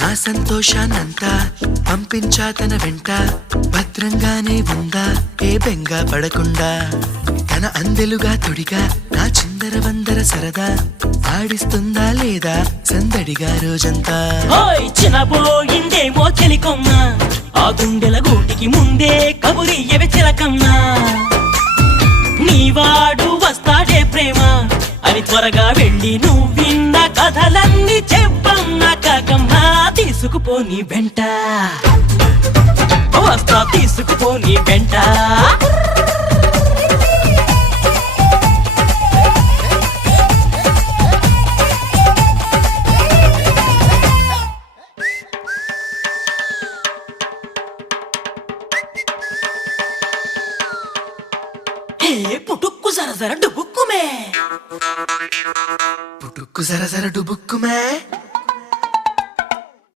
నా సంతోషాన్నంతా పంపించా తన వెంట, భద్రంగానే ఉందా ఏ బెంగ పడకుండా. తన అందెలుగా తొడిగా నా చిందర వందర సరదా, ఆడిస్తుందా లేదా సందడిగా రోజంతా. చిన్నబోయిందేమో చెలికొమ్మ, ఆ గుండెల గూటికి ముందే కబురియవే చిలకమ్మా. నీవాడు వస్తాడే ప్రేమ అని త్వరగా వెళ్ళి నువ్విన్న కథలన్నీ చెప్పమ్మా కాకమ్మా. తీసుకుపోని వెంట వస్తా, తీసుకుపోని వెంట. పుటుక్కు జర జర డుబుక్కుమే, పుటుక్కు జర జర డుబుక్కుమే.